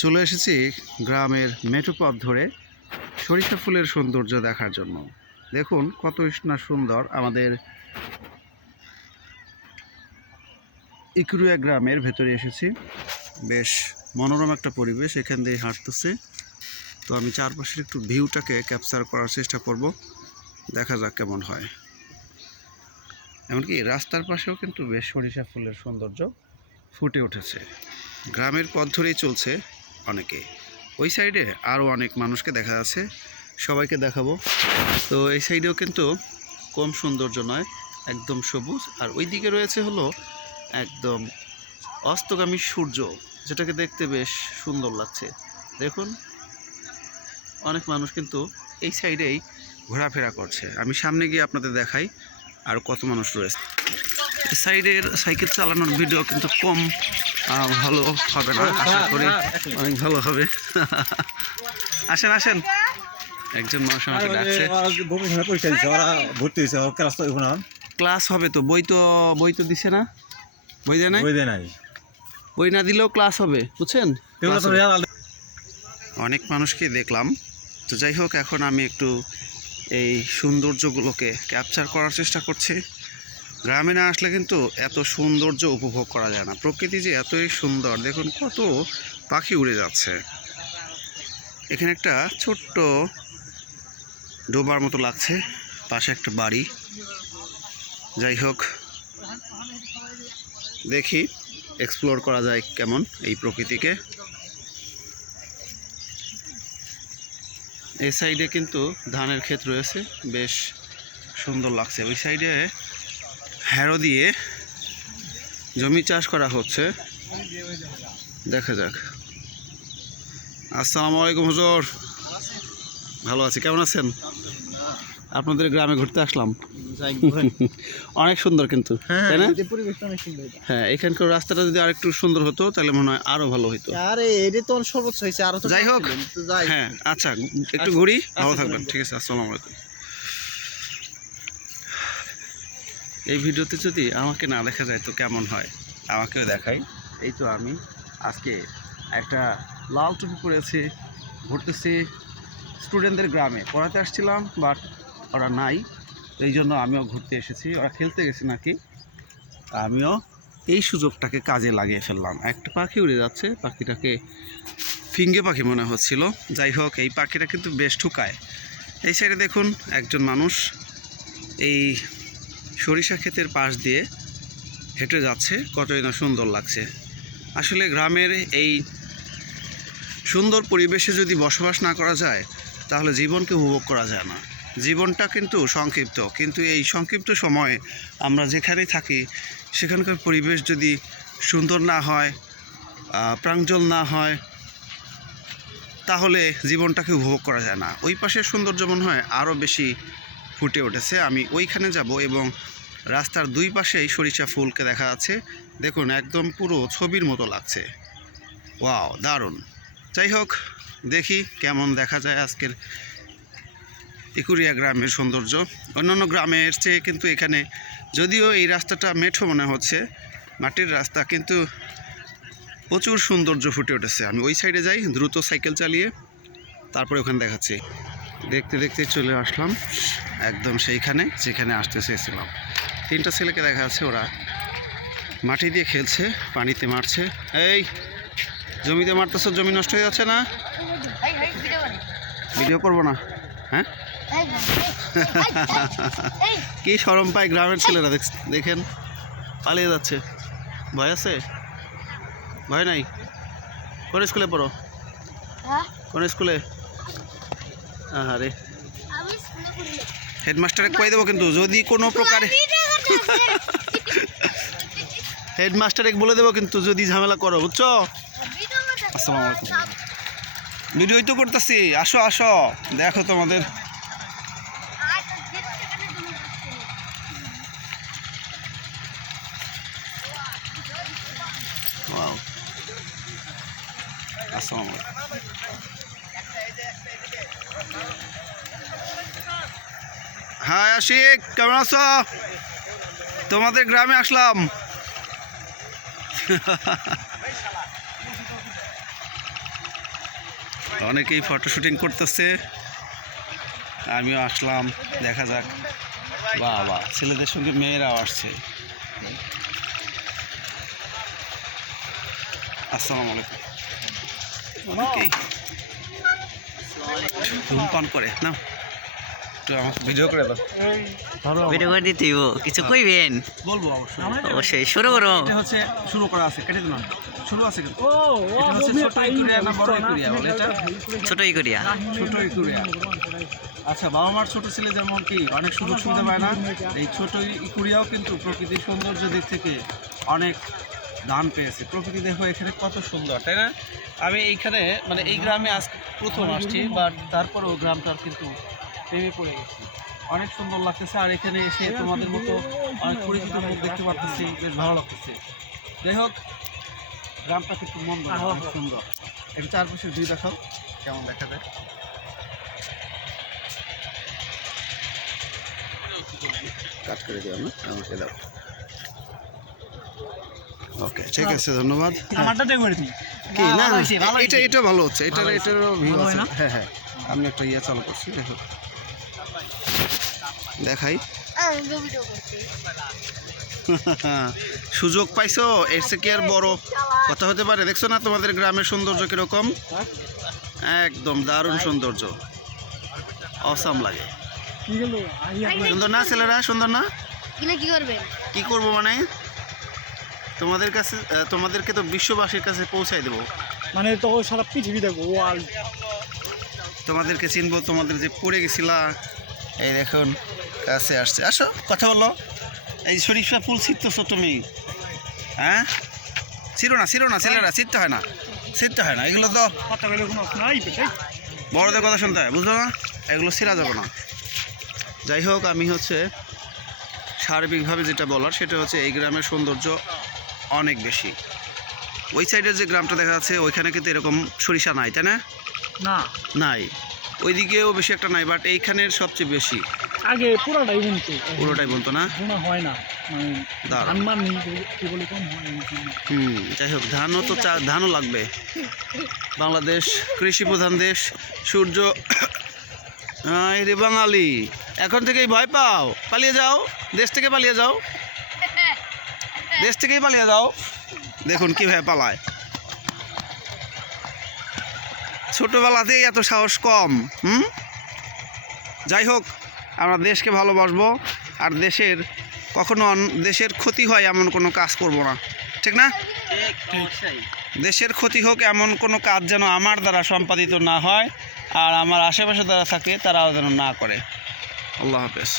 চলে এসেছি গ্রামের মেঠো পথ ধরে সরিষা ফুলের সৌন্দর্য দেখার জন্য। দেখুন কত না সুন্দর আমাদের ইকুরিয়া গ্রামের ভেতরে এসেছি। বেশ মনোরম একটা পরিবেশ, এখান দিয়ে হাঁটতেছে। তো আমি চারপাশের একটু ভিউটাকে ক্যাপচার করার চেষ্টা করব, দেখা যাক কেমন হয়। এমনকি রাস্তার পাশেও কিন্তু বেশ সরিষা ফুলের সৌন্দর্য ফুটে উঠেছে। গ্রামের পথ ধরেই চলছে অনেকে। ওই সাইডে আরও অনেক মানুষকে দেখা যাচ্ছে, সবাইকে দেখাবো। তো এই সাইডেও কিন্তু কম সৌন্দর্য নয়, একদম সবুজ। আর ওই দিকে রয়েছে হলো একদম অস্তগামী সূর্য, যেটাকে দেখতে বেশ সুন্দর লাগছে। দেখুন অনেক মানুষ কিন্তু এই সাইডেই ঘোরাফেরা করছে। আমি সামনে গিয়ে আপনাদের দেখাই আর কত মানুষ রয়েছে। সাইডের সাইকেল চালানোর ভিডিও কিন্তু কম ভালো হবে না, আশা করি অনেক ভালো হবে। আসেন আসেন, একজন মানুষ আমাকে ডাকছে। ক্লাস হবে তো, বই তো দিছে না, বই দেয় নাই। বই না দিলেও ক্লাস হবে, বুঝছেন। অনেক মানুষকে দেখলাম। তো যাই হোক, এখন আমি একটু এই সৌন্দর্যগুলোকে ক্যাপচার করার চেষ্টা করছি। গ্রামে না আসলে কিন্তু এত সৌন্দর্য উপভোগ করা যায় না। প্রকৃতি যে এতই সুন্দর, দেখুন কত পাখি উড়ে যাচ্ছে। এখানে একটা ছোট্ট ডোবার মতো লাগছে, পাশে একটা বাড়ি। যাই হোক, দেখি এক্সপ্লোর করা যায় কেমন এই প্রকৃতিকে। এই সাইডে কিন্তু ধানের ক্ষেত রয়েছে, বেশ সুন্দর লাগছে। ওই সাইডে হ্যারো দিয়ে জমি চাষ করা হচ্ছে, দেখা যাক। আসসালামু আলাইকুম হুজুর, ভালো আছি, কেমন আছেন? আপনাদের গ্রামে ঘুরতে আসলাম। অনেক সুন্দর কিন্তু, তাই না? হ্যাঁ, এখানকার রাস্তাটা যদি আরেকটু সুন্দর হতো তাহলে মনে হয় আরো ভালো হতো। যাই হোক, হ্যাঁ আচ্ছা, একটু ঘুরি, ভালো থাকবেন, ঠিক আছে। আসসালামু আলাইকুম। এই ভিডিওতে যদি আমাকে না দেখা যায় তো কেমন হয়, আমাকেও দেখাই। এই তো আমি আজকে একটা লাল টুপি পরেছি, ঘুরতেছি স্টুডেন্টদের গ্রামে। পড়াতে আসছিলাম, বাট ওরা নাই, এই জন্য আমিও ঘুরতে এসেছি। ওরা খেলতে গেছে নাকি, আমিও এই সুযোগটাকে কাজে লাগিয়ে ফেললাম। একটা পাখি উড়ে যাচ্ছে, পাখিটাকে ফিঙ্গে পাখি মনে হচ্ছিল। যাই হোক, এই পাখিটা কিন্তু বেশ ঠুকায়। এই সাইডে দেখুন একজন মানুষ এই সরিষা ক্ষেতের পাশ দিয়ে হেঁটে যাচ্ছে, কতই না সুন্দর লাগছে। আসলে গ্রামের এই সুন্দর পরিবেশে যদি বসবাস না করা যায় তাহলে জীবনকে উপভোগ করা যায় না। জীবনটা কিন্তু সংক্ষিপ্ত, কিন্তু এই সংক্ষিপ্ত সময়ে আমরা যেখানেই থাকি সেখানকার পরিবেশ যদি সুন্দর না হয়, প্রাঞ্জল না হয়, তাহলে জীবনটাকে উপভোগ করা যায় না। ওই পাশের সৌন্দর্য মনে হয় আরও বেশি ফুটে উঠেছে। আমি ওইখানে যাব এবং রাস্তার দুই পাশেই সরিষা ফুলকে দেখা যাচ্ছে। দেখুন একদম পুরো ছবির মতো লাগছে, ওয়াও দারুণ। যাই হোক, দেখি কেমন দেখা যায় আজকের ইকুরিয়া গ্রামের সৌন্দর্য। অন্যান্য গ্রামের চেয়ে কিন্তু এখানে, যদিও এই রাস্তাটা মেঠো মনে হচ্ছে, মাটির রাস্তা, কিন্তু প্রচুর সৌন্দর্য ফুটে উঠেছে। আমি ওই সাইডে যাই দ্রুত সাইকেল চালিয়ে, তারপরে ওখানে দেখাচ্ছি। দেখতে দেখতে চলে আসলাম একদম সেইখানে যেখানে আসতে চেয়েছিলাম। তিনটা ছেলেকে দেখা যাচ্ছে, ওরা মাটি দিয়ে খেলছে, পানিতে মারছে। এই জমিতে মারতেছ, জমি নষ্ট হয়ে যাচ্ছে না? ভিডিও করবো না, হ্যাঁ? কি শরম পায় গ্রামের ছেলেরা, দেখেন পালিয়ে যাচ্ছে। ভয় আছে? ভয় নাই? কোন স্কুলে পড়ো? কোন স্কুলে? আরে হেডমাস্টারে কই দেবো কিন্তু, যদি কোনো প্রকারে হেডমাস্টারে বলে দেবো কিন্তু যদি ঝামেলা করো, বুঝছো? আসসালামু আলাইকুম। ভিডিওই তো করতেছি, আসো আসো, দেখো তোমাদের। আসসালামু আলাইকুম। হ্যাঁ আশিক, কেমন আছো? তোমাদের গ্রামে আসলাম। অনেকেই ফটো শুটিং করতেছে, আমিও আসলাম, দেখা যাক। বাবা, ছেলেদের সঙ্গে মেয়েরাও আসছে। আসসালামু আলাইকুম। অনেকেই ধূমপান করে না, একটু আমাকে ভিডিও করে দাও। ভিডিও করে দিতে হইব, কিছু কইবেন? বলবো অবশ্যই। অবশ্যই শুরু করো। এটা হচ্ছে শুরু করা আছে, কেটে দিলাম, শুরু আছে কিন্তু। এটা হচ্ছে ছোট ইকুরিয়া না বড় ইকুরিয়া বলে এটা? ছোটই করিয়া। ছোট ইকুরিয়া। আচ্ছা, বাবা মার ছোট ছেলে যেমন কি অনেক সুযোগ সুবিধা পায় না, এই ছোট ইকুরিয়াও কিন্তু প্রকৃতির সৌন্দর্য দিক থেকে অনেক দান পেয়েছে। প্রকৃতি দেখো এখানে কত সুন্দর, তাই না? আমি এইখানে মানে এই গ্রামে আজ প্রথম আসছি, বাট তারপরেও গ্রামটার কিন্তু প্রেমে পড়ে গেছি। অনেক সুন্দর লাগতেছে, আর এখানে এসে তোমাদের মতো অনেক পরিচিত মুখ দেখতে পাচ্ছি, বেশ ভালো লাগতেছে। যাই হোক, গ্রামটা কিন্তু মন্দ না, অনেক সুন্দর। একটু চারপাশের ভিউ দেখাও কেমন দেখা যায়। কাট করে দিও না, আমাকে দাও। ওকে, ঠিক আছে, ধন্যবাদ। কি না, এটা ভালো হচ্ছে, এটারও ভিউ আছে। হ্যাঁ হ্যাঁ, আমি একটা ইয়ে চালু করছি, দেখো দেখাই। সুযোগ পাইছো, এর চেয়ে কি আর বড় কথা হতে পারে? দেখছো না তোমাদের গ্রামের সৌন্দর্য কিরকম? একদম দারুণ সৌন্দর্য, অসাম লাগে। সুন্দর না ছেলেরা? সুন্দর না? কি করবে? কি করবো মানে, তোমাদের কাছে, তোমাদেরকে তো বিশ্ববাসীর কাছে পৌঁছাই দেবো, মানে তো সারা পৃথিবী দেখবো, ওয়ার্ল্ড। তোমাদেরকে চিনবো, তোমাদের যে পড়ে গেছিলা এই দেখুন কাছে আসছে। আসো, কথা বলো। এই সরিষা ফুল ছিটতেছো তুমি, হ্যাঁ? ছিড়ো না, ছিড়ো না ছেলেরা, ছিটতে হয় না, ছিটতে হয় না, এগুলো তো কথা বলে কোনো নাই বেটাই। বড়দের কথা শুনতে হয়, বুঝলো না? এগুলো ছিঁড়া যাবে না। যাই হোক, আমি হচ্ছে সার্বিকভাবে যেটা বলার সেটা হচ্ছে এই গ্রামের সৌন্দর্য অনেক বেশি। ওই সাইডের যে গ্রামটা দেখা যাচ্ছে ওইখানে কিন্তু এরকম সরিষা নাই, তাই না? না, নাই, ওইদিকেও বেশি একটা নাই, বাট এইখানের সবচেয়ে বেশি। আগে পুরোটাই বুনতো, পুরোটাই বলতো না, বোনা হয় না, মানে দারুণ। ধান মান নেই, কি বলে কম হয় না। যাই হোক, ধানও তো ধানও লাগবে। বাংলাদেশ কৃষি প্রধান দেশ, সূর্য। রে বাঙালি, এখন থেকেই ভয় পাও, পালিয়ে যাও, দেশ থেকে পালিয়ে যাও, দেশ থেকেই পালিয়ে যাও। দেখুন কীভাবে পালায়, ছোটোবেলাতেই এত সাহস কম। যাই হোক, আমরা দেশকে ভালোবাসবো, আর দেশের কখনো দেশের ক্ষতি হয় এমন কোনো কাজ করব না, ঠিক না? দেশের ক্ষতি হোক এমন কোনো কাজ যেন আমার দ্বারা সম্পাদিত না হয়, আর আমার আশেপাশে যারা থাকে তারাও যেন না করে। আল্লাহ হাফেজ।